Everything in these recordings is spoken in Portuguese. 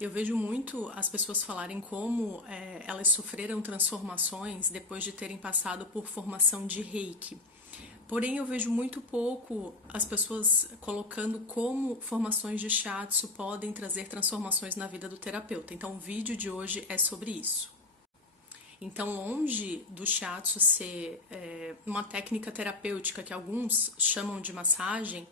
Eu vejo muito as pessoas falarem como elas sofreram transformações depois de terem passado por formação de Reiki. Porém, eu vejo muito pouco as pessoas colocando como formações de shiatsu podem trazer transformações na vida do terapeuta. Então, o vídeo de hoje é sobre isso. Então, longe do shiatsu ser uma técnica terapêutica que alguns chamam de massagem,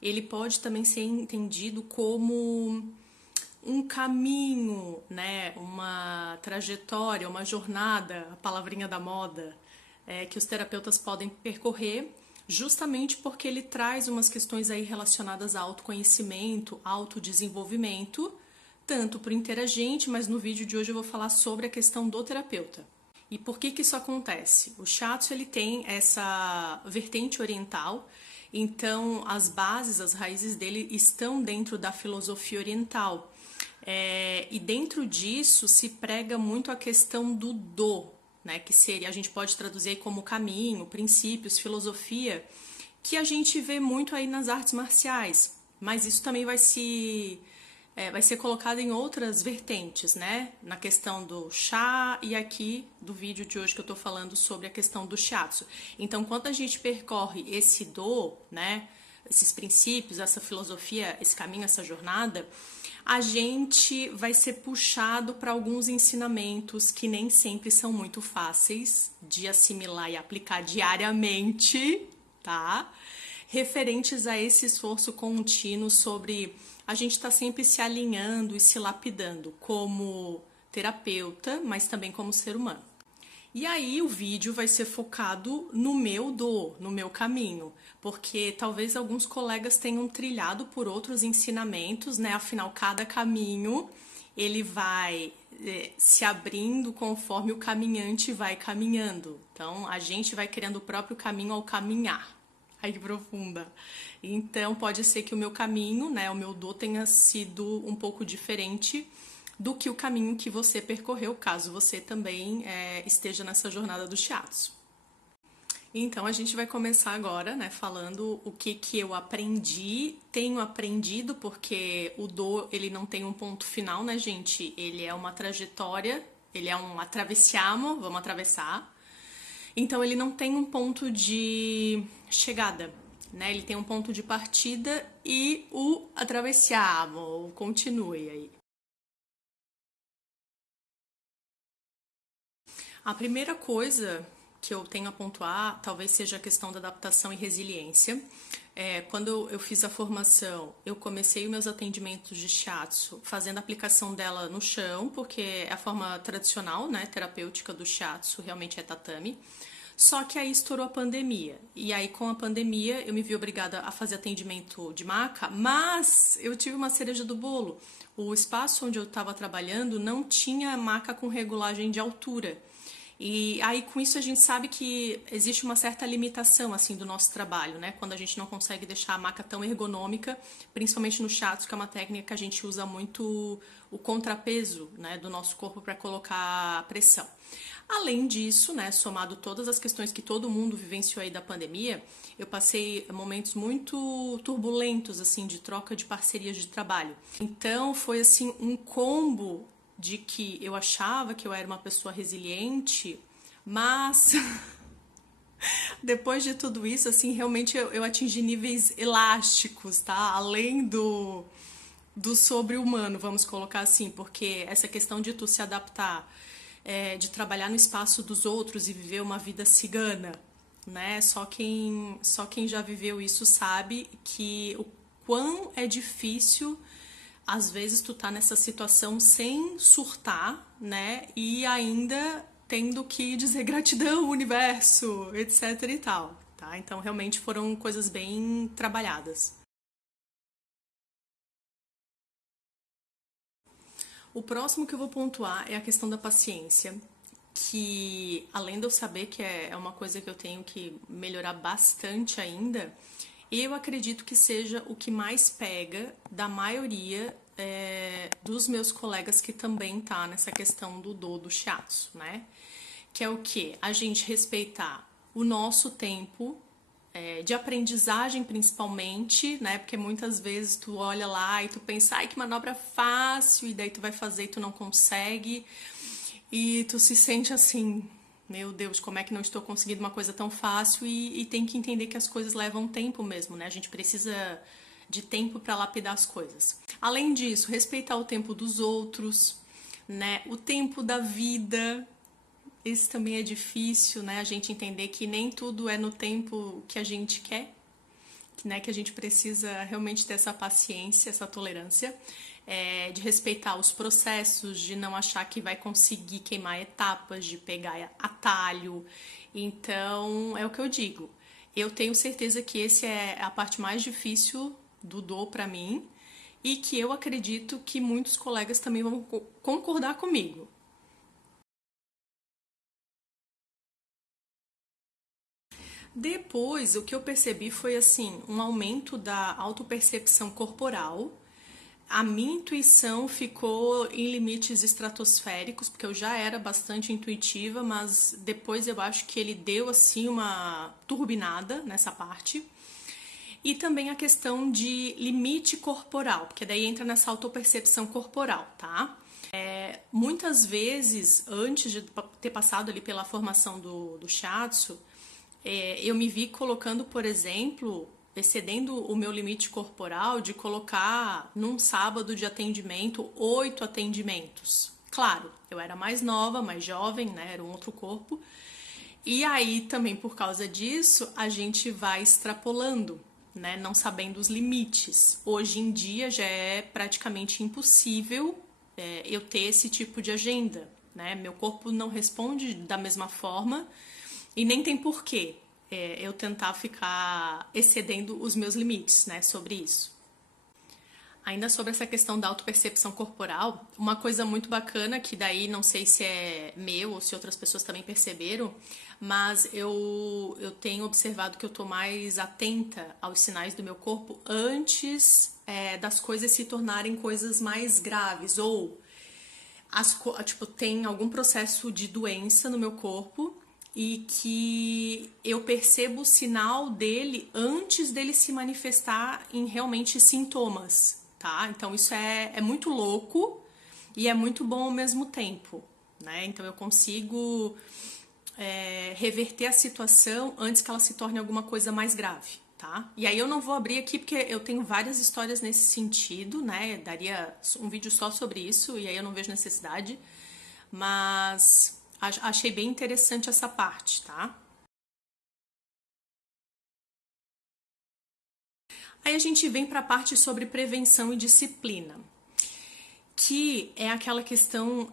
ele pode também ser entendido como um caminho, né, uma trajetória, uma jornada, a palavrinha da moda, que os terapeutas podem percorrer, justamente porque ele traz umas questões aí relacionadas a autoconhecimento, autodesenvolvimento, tanto para o interagente, mas no vídeo de hoje eu vou falar sobre a questão do terapeuta. E por que isso acontece? O shiatsu ele tem essa vertente oriental, então as bases, as raízes dele estão dentro da filosofia oriental. E dentro disso se prega muito a questão do do, né, que seria, a gente pode traduzir como caminho, princípios, filosofia, que a gente vê muito aí nas artes marciais, mas isso também vai ser colocado em outras vertentes, né? Na questão do chá e aqui do vídeo de hoje que eu tô falando sobre a questão do shiatsu. Então, quando a gente percorre esse do, né? Esses princípios, essa filosofia, esse caminho, essa jornada, a gente vai ser puxado para alguns ensinamentos que nem sempre são muito fáceis de assimilar e aplicar diariamente, tá? Referentes a esse esforço contínuo sobre a gente estar sempre se alinhando e se lapidando como terapeuta, mas também como ser humano. E aí o vídeo vai ser focado no meu caminho, porque talvez alguns colegas tenham trilhado por outros ensinamentos, né? Afinal, cada caminho ele vai se abrindo conforme o caminhante vai caminhando. Então, a gente vai criando o próprio caminho ao caminhar. Ai, que profunda. Então, pode ser que o meu caminho, né, o meu do tenha sido um pouco diferente do que o caminho que você percorreu, caso você também esteja nessa jornada do shiatsu. Então, a gente vai começar agora, né, falando o que eu aprendi, tenho aprendido, porque o do, ele não tem um ponto final, né, gente? Ele é uma trajetória, ele é um atravessiamo, vamos atravessar. Então, ele não tem um ponto de chegada, né? Ele tem um ponto de partida e o atravessiamo, continue aí. A primeira coisa que eu tenho a pontuar talvez seja a questão da adaptação e resiliência. Quando eu fiz a formação, eu comecei os meus atendimentos de shiatsu fazendo a aplicação dela no chão, porque é a forma tradicional, né, terapêutica do shiatsu, realmente é tatame. Só que aí estourou a pandemia. E aí, com a pandemia, eu me vi obrigada a fazer atendimento de maca, mas eu tive uma cereja do bolo. O espaço onde eu estava trabalhando não tinha maca com regulagem de altura. E aí, com isso, a gente sabe que existe uma certa limitação, assim, do nosso trabalho, né? Quando a gente não consegue deixar a maca tão ergonômica, principalmente no shiatsu, que é uma técnica que a gente usa muito o contrapeso, né, do nosso corpo para colocar pressão. Além disso, né, somado todas as questões que todo mundo vivenciou aí da pandemia, eu passei momentos muito turbulentos, assim, de troca de parcerias de trabalho. Então, foi, assim, um combo de que eu achava que eu era uma pessoa resiliente, mas depois de tudo isso, assim, realmente eu atingi níveis elásticos, tá? Além do sobre-humano, vamos colocar assim, porque essa questão de tu se adaptar, de trabalhar no espaço dos outros e viver uma vida cigana, né? Só quem já viveu isso sabe que o quão é difícil às vezes tu tá nessa situação sem surtar, né? E ainda tendo que dizer gratidão ao universo, etc e tal, tá? Então realmente foram coisas bem trabalhadas. O próximo que eu vou pontuar é a questão da paciência, que além de eu saber que é uma coisa que eu tenho que melhorar bastante ainda, eu acredito que seja o que mais pega da maioria dos meus colegas que também tá nessa questão do shiatsu, né? Que é o que? A gente respeitar o nosso tempo, de aprendizagem principalmente, né? Porque muitas vezes tu olha lá e tu pensa, ai, que manobra fácil, e daí tu vai fazer e tu não consegue, e tu se sente assim, meu Deus, como é que não estou conseguindo uma coisa tão fácil? E tem que entender que as coisas levam tempo mesmo, né? A gente precisa de tempo para lapidar as coisas. Além disso, respeitar o tempo dos outros, né? O tempo da vida. Esse também é difícil, né? A gente entender que nem tudo é no tempo que a gente quer, né? Que a gente precisa realmente ter essa paciência, essa tolerância, de respeitar os processos, de não achar que vai conseguir queimar etapas, de pegar atalho. Então, é o que eu digo. Eu tenho certeza que esse é a parte mais difícil do Do para mim e que eu acredito que muitos colegas também vão concordar comigo. Depois, o que eu percebi foi assim, um aumento da autopercepção corporal. A minha intuição ficou em limites estratosféricos, porque eu já era bastante intuitiva, mas depois eu acho que ele deu assim uma turbinada nessa parte. E também a questão de limite corporal, porque daí entra nessa autopercepção corporal, tá? Muitas vezes, antes de ter passado ali pela formação do Shiatsu, eu me vi colocando, por exemplo, excedendo o meu limite corporal de colocar num sábado de atendimento 8 atendimentos. Claro, eu era mais nova, mais jovem, né? Era um outro corpo. E aí também por causa disso a gente vai extrapolando, né? Não sabendo os limites. Hoje em dia já é praticamente impossível eu ter esse tipo de agenda, né? Meu corpo não responde da mesma forma e nem tem porquê eu tentar ficar excedendo os meus limites, né, sobre isso. Ainda sobre essa questão da autopercepção corporal, uma coisa muito bacana, que daí não sei se é meu ou se outras pessoas também perceberam, mas eu tenho observado que eu tô mais atenta aos sinais do meu corpo antes das coisas se tornarem coisas mais graves, ou tipo, tem algum processo de doença no meu corpo e que eu percebo o sinal dele antes dele se manifestar em realmente sintomas, tá? Então isso é muito louco e é muito bom ao mesmo tempo, né? Então eu consigo reverter a situação antes que ela se torne alguma coisa mais grave, tá? E aí eu não vou abrir aqui porque eu tenho várias histórias nesse sentido, né? Daria um vídeo só sobre isso e aí eu não vejo necessidade, mas achei bem interessante essa parte, tá? Aí a gente vem para a parte sobre prevenção e disciplina, que é aquela questão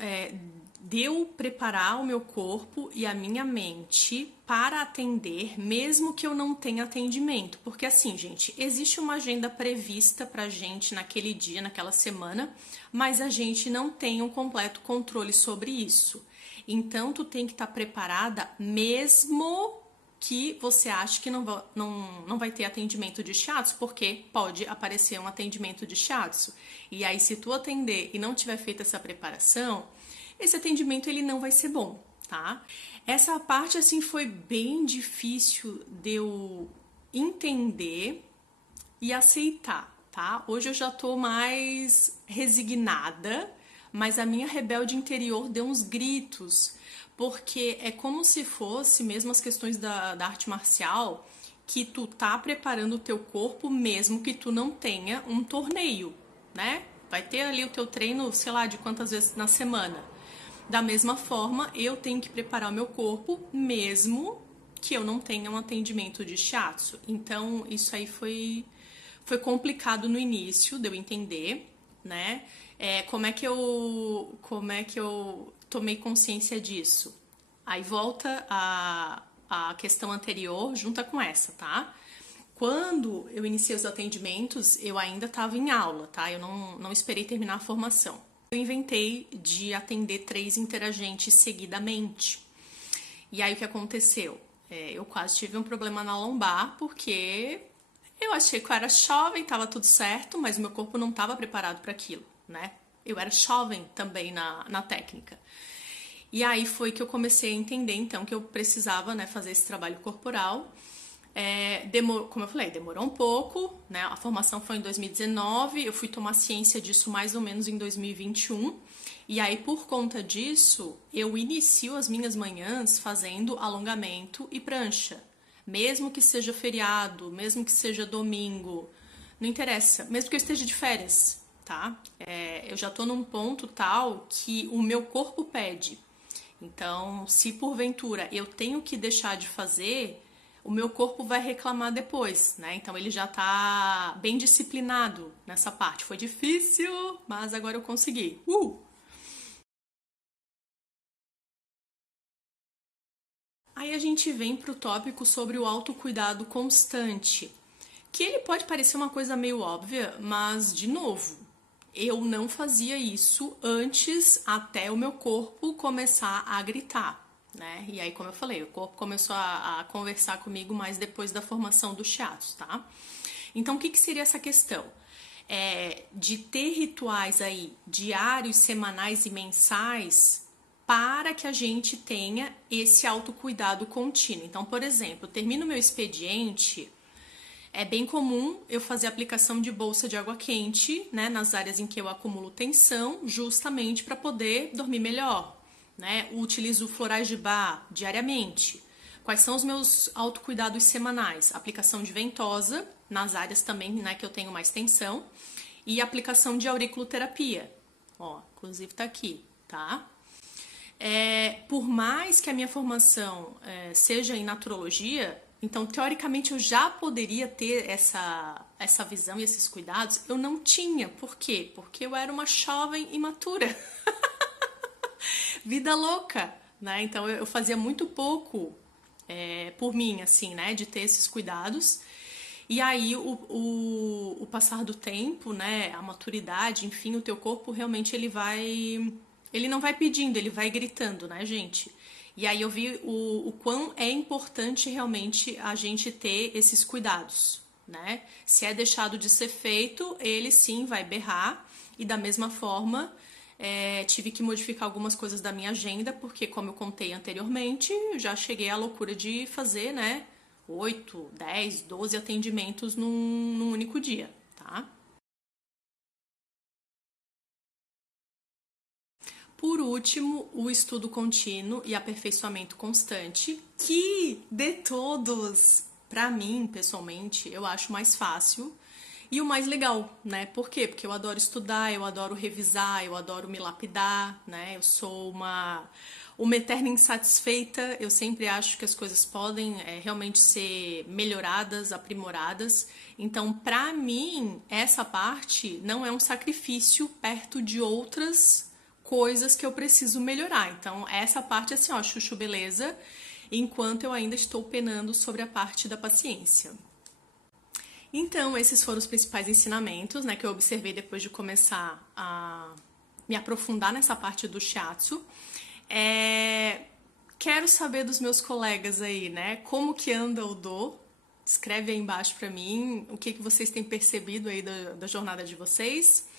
de eu preparar o meu corpo e a minha mente para atender, mesmo que eu não tenha atendimento. Porque assim, gente, existe uma agenda prevista pra gente naquele dia, naquela semana, mas a gente não tem um completo controle sobre isso. Então, tu tem que estar preparada mesmo que você ache que não vai ter atendimento de shiatsu, porque pode aparecer um atendimento de shiatsu. E aí, se tu atender e não tiver feito essa preparação, esse atendimento ele não vai ser bom, tá? Essa parte, assim, foi bem difícil de eu entender e aceitar, tá? Hoje eu já tô mais resignada, mas a minha rebelde interior deu uns gritos, porque é como se fosse mesmo as questões da arte marcial, que tu tá preparando o teu corpo mesmo que tu não tenha um torneio, né? Vai ter ali o teu treino, sei lá, de quantas vezes na semana. Da mesma forma, eu tenho que preparar o meu corpo mesmo que eu não tenha um atendimento de shiatsu. Então, isso aí foi complicado no início de eu entender, né? Como é que eu tomei consciência disso? Aí volta a questão anterior junta com essa, tá? Quando eu iniciei os atendimentos, eu ainda estava em aula, tá? Eu não esperei terminar a formação. Eu inventei de atender 3 interagentes seguidamente. E aí o que aconteceu? Eu quase tive um problema na lombar, porque eu achei que eu era jovem, tava tudo certo, mas o meu corpo não estava preparado para aquilo, né? Eu era jovem também na técnica. E aí foi que eu comecei a entender, então, que eu precisava, né, fazer esse trabalho corporal Como eu falei, demorou um pouco, né? A formação foi em 2019, eu fui tomar ciência disso mais ou menos em 2021. E aí, por conta disso, eu inicio as minhas manhãs fazendo alongamento e prancha. Mesmo que seja feriado, mesmo que seja domingo, não interessa. Mesmo que eu esteja de férias, tá? Eu já tô num ponto tal que o meu corpo pede. Então, se porventura eu tenho que deixar de fazer, o meu corpo vai reclamar depois, né? Então ele já tá bem disciplinado nessa parte. Foi difícil, mas agora eu consegui. Aí a gente vem pro tópico sobre o autocuidado constante, que ele pode parecer uma coisa meio óbvia, mas de novo, eu não fazia isso antes até o meu corpo começar a gritar, né? E aí, como eu falei, o corpo começou a conversar comigo mais depois da formação do shiatsu, tá? Então, o que seria essa questão? De ter rituais aí diários, semanais e mensais para que a gente tenha esse autocuidado contínuo. Então, por exemplo, termino meu expediente, é bem comum eu fazer aplicação de bolsa de água quente, né, nas áreas em que eu acumulo tensão, justamente para poder dormir melhor, né? Utilizo florais de bar diariamente. Quais são os meus autocuidados semanais? Aplicação de ventosa nas áreas também, né, que eu tenho mais tensão, e aplicação de auriculoterapia. Ó, inclusive tá aqui, tá? Por mais que a minha formação seja em naturologia, então teoricamente eu já poderia ter essa visão e esses cuidados, eu não tinha. Por quê? Porque eu era uma jovem imatura. Vida louca, né? Então eu fazia muito pouco por mim, assim, né? De ter esses cuidados. E aí o passar do tempo, né? A maturidade, enfim, o teu corpo realmente ele não vai pedindo, ele vai gritando, né, gente? E aí eu vi o quão é importante realmente a gente ter esses cuidados, né? Se é deixado de ser feito, ele sim vai berrar. E da mesma forma, tive que modificar algumas coisas da minha agenda, porque como eu contei anteriormente, eu já cheguei à loucura de fazer, né? 8, 10, 12 atendimentos num único dia, tá? Por último, o estudo contínuo e aperfeiçoamento constante, que de todos, para mim, pessoalmente, eu acho mais fácil e o mais legal, né? Por quê? Porque eu adoro estudar, eu adoro revisar, eu adoro me lapidar, né? Eu sou uma eterna insatisfeita, eu sempre acho que as coisas podem realmente ser melhoradas, aprimoradas. Então, para mim, essa parte não é um sacrifício perto de outras coisas que eu preciso melhorar. Então, essa parte, assim, ó, chuchu beleza, enquanto eu ainda estou penando sobre a parte da paciência. Então, esses foram os principais ensinamentos, né, que eu observei depois de começar a me aprofundar nessa parte do shiatsu. Quero saber dos meus colegas aí, né, como que anda o Do? Escreve aí embaixo pra mim o que vocês têm percebido aí da jornada de vocês.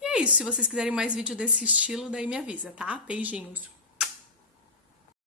E é isso, se vocês quiserem mais vídeo desse estilo, daí me avisa, tá? Beijinhos!